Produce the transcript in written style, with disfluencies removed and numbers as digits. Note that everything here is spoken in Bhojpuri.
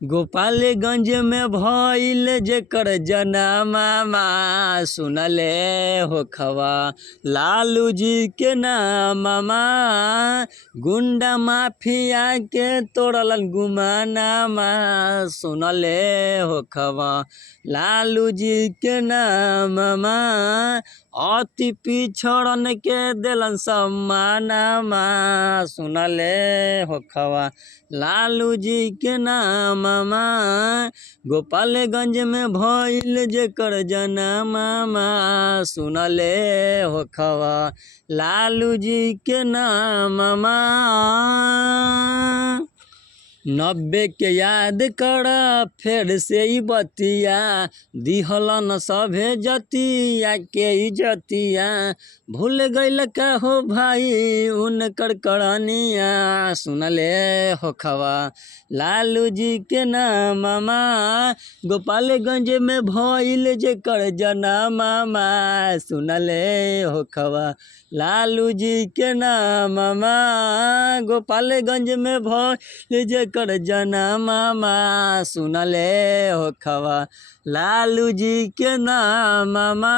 गोपालगंज में भइल जेकर जनमवा सुनले होखवा लालू जी के नामवा। गुंडा माफिया के तोड़लन गुमानामा सुनले होखवा लालू जी के नामवा। अति पिछड़न के दिलन सम्मानमा सुनले होखवा लालू जी के नाममा। गोपालगंज में भइल जेकर जनमवा सुनले होखवा लालू जी के नाममा। 90 के याद कर फिर से ही बतिया दिहलन सभे जतिया के इजतिया। भूल गइल का हो भाई उनकर करनिया सुनले होखवा लालू जी के नाममा। गोपालगंज में भइल जेकर जनमवा सुनले होखवा लालू जी के नाममा। गोपालगंज में भइल जेकर जनमवा सुनले होखवा लालू जी के नाममा।